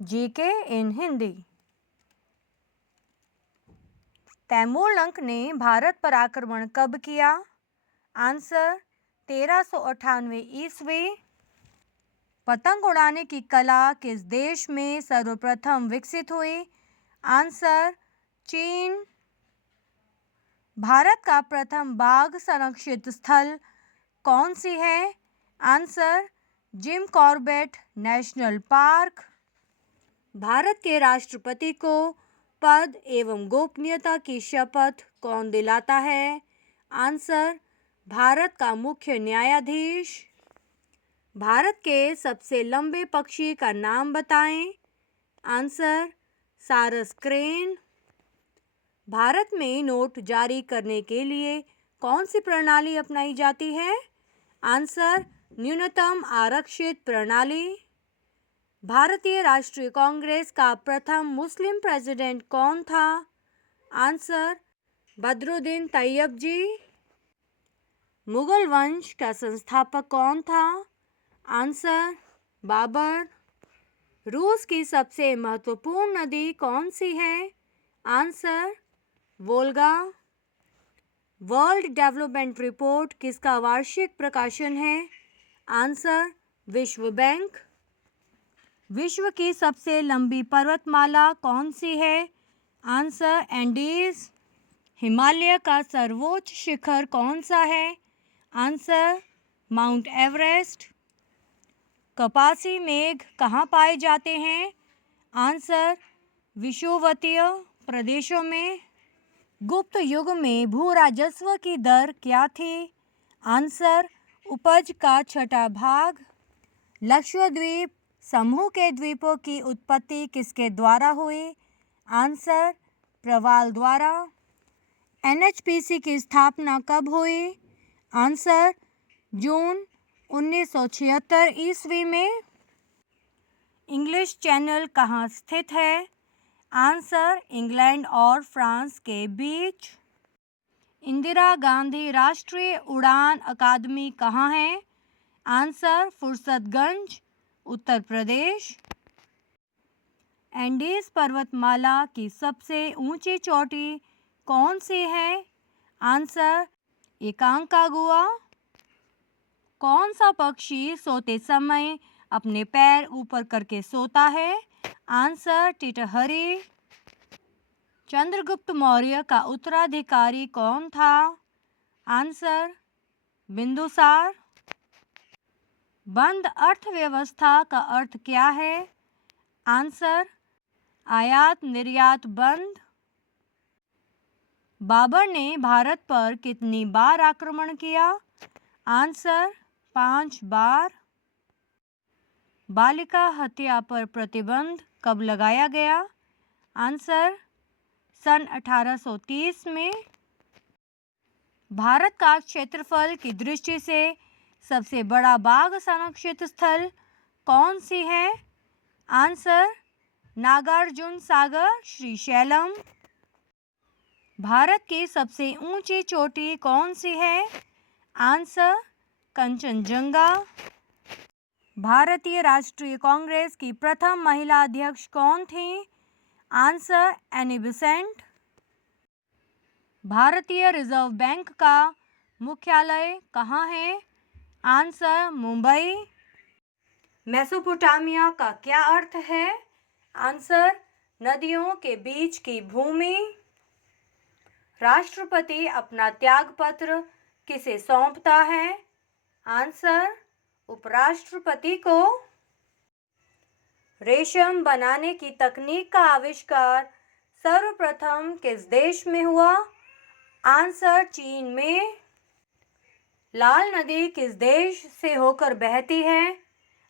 GK इन हिंदी। तैमूरलंक ने भारत पर आक्रमण कब किया? आंसर 1398 ईस्वी। पतंग उड़ाने की कला किस देश में सर्वप्रथम विकसित हुई? आंसर चीन। भारत का प्रथम बाघ संरक्षित स्थल कौन सी है? Answer Jim Corbett national park. Bharat के राष्ट्रपति को पद एवं गोपनीयता की शपथ कौन दिलाता है? आंसर भारत का मुख्य न्यायाधीश। भारत के सबसे लंबे पक्षी का नाम बताएं। आंसर सारस क्रेन। भारत में नोट जारी करने के लिए कौन सी प्रणाली अपनाई जाती है? आंसर न्यूनतम आरक्षित प्रणाली। भारतीय राष्ट्रीय कांग्रेस का प्रथम मुस्लिम प्रेसिडेंट कौन था? आंसर बदरुद्दीन तैयब जी। मुगल वंश का संस्थापक कौन था? आंसर बाबर। रूस की सबसे महत्वपूर्ण नदी कौन सी है? Answer Volga. World development report किसका वार्षिक प्रकाशन है? आंसर विश्व बैंक। विश्व की सबसे लंबी पर्वतमाला कौन सी है? Answer Andes. हिमालय का सर्वोच्च शिखर कौन सा है? Answer mount Everest. कपासी मेघ कहाँ पाए जाते हैं? आंसर विषुवतीय प्रदेशों में। गुप्त युग में भू राजस्व की दर क्या थी? आंसर उपज का 6वां भाग। लक्षद्वीप समूह के द्वीपों की उत्पत्ति किसके द्वारा हुई? आंसर प्रवाल द्वारा। एनएचपीसी की स्थापना कब हुई? आंसर जून 1976 ईस्वी में। इंग्लिश चैनल कहाँ स्थित है? आंसर इंग्लैंड और फ्रांस के बीच। इंदिरा गांधी राष्ट्रीय उड़ान अकादमी कहाँ है? आंसर फुर्सतगंज उत्तर प्रदेश। एंडीज पर्वतमाला की सबसे ऊंची चोटी कौन सी है? आंसर एकांकागुआ। कौन सा पक्षी सोते समय अपने पैर ऊपर करके सोता है? आंसर टिटहरी। चंद्रगुप्त मौर्य का उत्तराधिकारी कौन था? आंसर बिंदुसार। बंद अर्थव्यवस्था का अर्थ क्या है? आंसर आयात निर्यात बंद। बाबर ने भारत पर कितनी बार आक्रमण किया? आंसर 5 बार। बालिका हत्या पर प्रतिबंध कब लगाया गया? आंसर सन 1830 में। भारत का क्षेत्रफल की दृष्टि से सबसे बड़ा बाघ संरक्षित स्थल कौन सी है? आंसर नागार्जुन सागर श्रीशैलम। भारत की सबसे ऊंची चोटी कौन सी है? आंसर कंचनजंगा। भारतीय राष्ट्रीय कांग्रेस की प्रथम महिला अध्यक्ष कौन थी? Answer Annie Besant. भारतीय रिजर्व बैंक का मुख्यालय कहाँ है? आंसर मुंबई। मेसोपोटामिया का क्या अर्थ है? आंसर नदियों के बीच की भूमि। राष्ट्रपति अपना त्यागपत्र किसे सौंपता है? आंसर उपराष्ट्रपति को। रेशम बनाने की तकनीक का आविष्कार सर्वप्रथम किस देश में हुआ? आंसर चीन में। लाल नदी किस देश से होकर बहती है?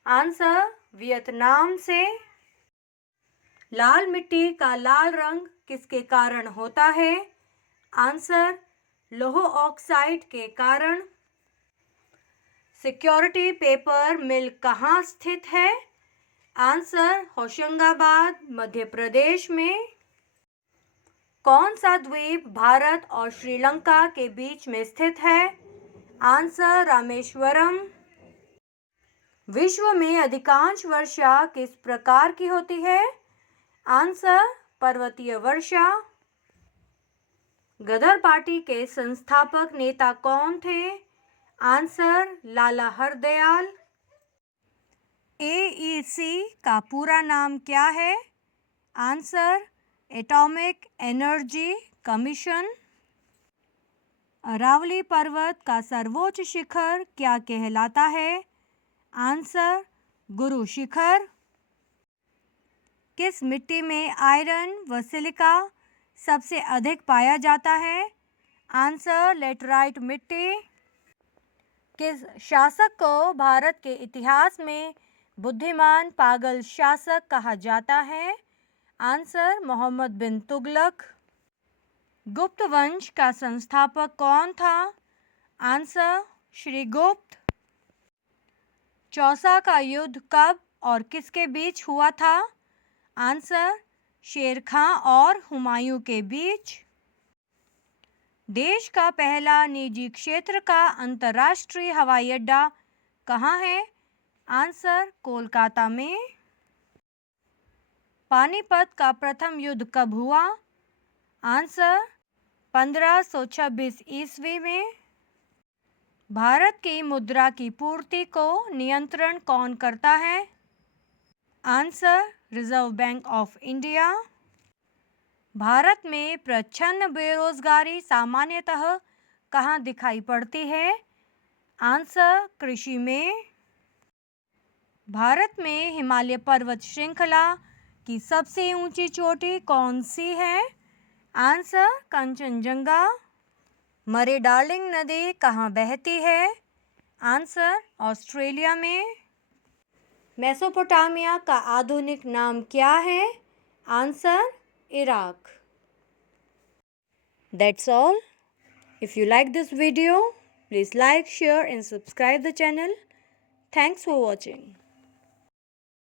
आंसर वियतनाम से। लाल मिट्टी का लाल रंग किसके कारण होता है? आंसर लौह ऑक्साइड के कारण। सिक्योरिटी पेपर मिल कहाँ स्थित है? आंसर होशंगाबाद मध्य प्रदेश में। कौन सा द्वीप भारत और श्रीलंका के बीच में स्थित है? आंसर रामेश्वरम। विश्व में अधिकांश वर्षा किस प्रकार की होती है? आंसर पर्वतीय वर्षा। गदर पार्टी के संस्थापक नेता कौन थे? आंसर लाला हरदयाल। AEC का पूरा नाम क्या है? Answer atomic energy commission. Aravalli पर्वत का सर्वोच्च शिखर क्या कहलाता है? आंसर गुरु शिखर। किस मिट्टी में आयरन व सिलिका सबसे अधिक पाया जाता है? आंसर लेटराइट मिट्टी। किस शासक को भारत के इतिहास में बुद्धिमान पागल शासक कहा जाता है? आंसर मोहम्मद बिन तुगलक। गुप्त वंश का संस्थापक कौन था? आंसर श्रीगुप्त। चौसा का युद्ध कब और किसके बीच हुआ था? आंसर शेर खां और हुमायूं के बीच। देश का पहला निजी क्षेत्र का अंतर्राष्ट्रीय हवाई अड्डा कहाँ है? आंसर कोलकाता में। पानीपत का प्रथम युद्ध कब हुआ? आंसर 1526 ईस्वी में। भारत की मुद्रा की पूर्ति को नियंत्रण कौन करता है? Answer reserve bank of India. Bharat में प्रच्छन्न बेरोजगारी सामान्यतः कहाँ दिखाई पड़ती है? आंसर कृषि में। भारत में हिमालय पर्वत श्रृंखला की सबसे ऊंची चोटी कौन सी है? आंसर कंचनजंगा। मरे डार्लिंग नदी कहाँ बहती है? आंसर ऑस्ट्रेलिया में। मेसोपोटामिया का आधुनिक नाम क्या है? Answer Iraq. That's all. If you like this video, please like, share and subscribe the channel. Thanks for watching.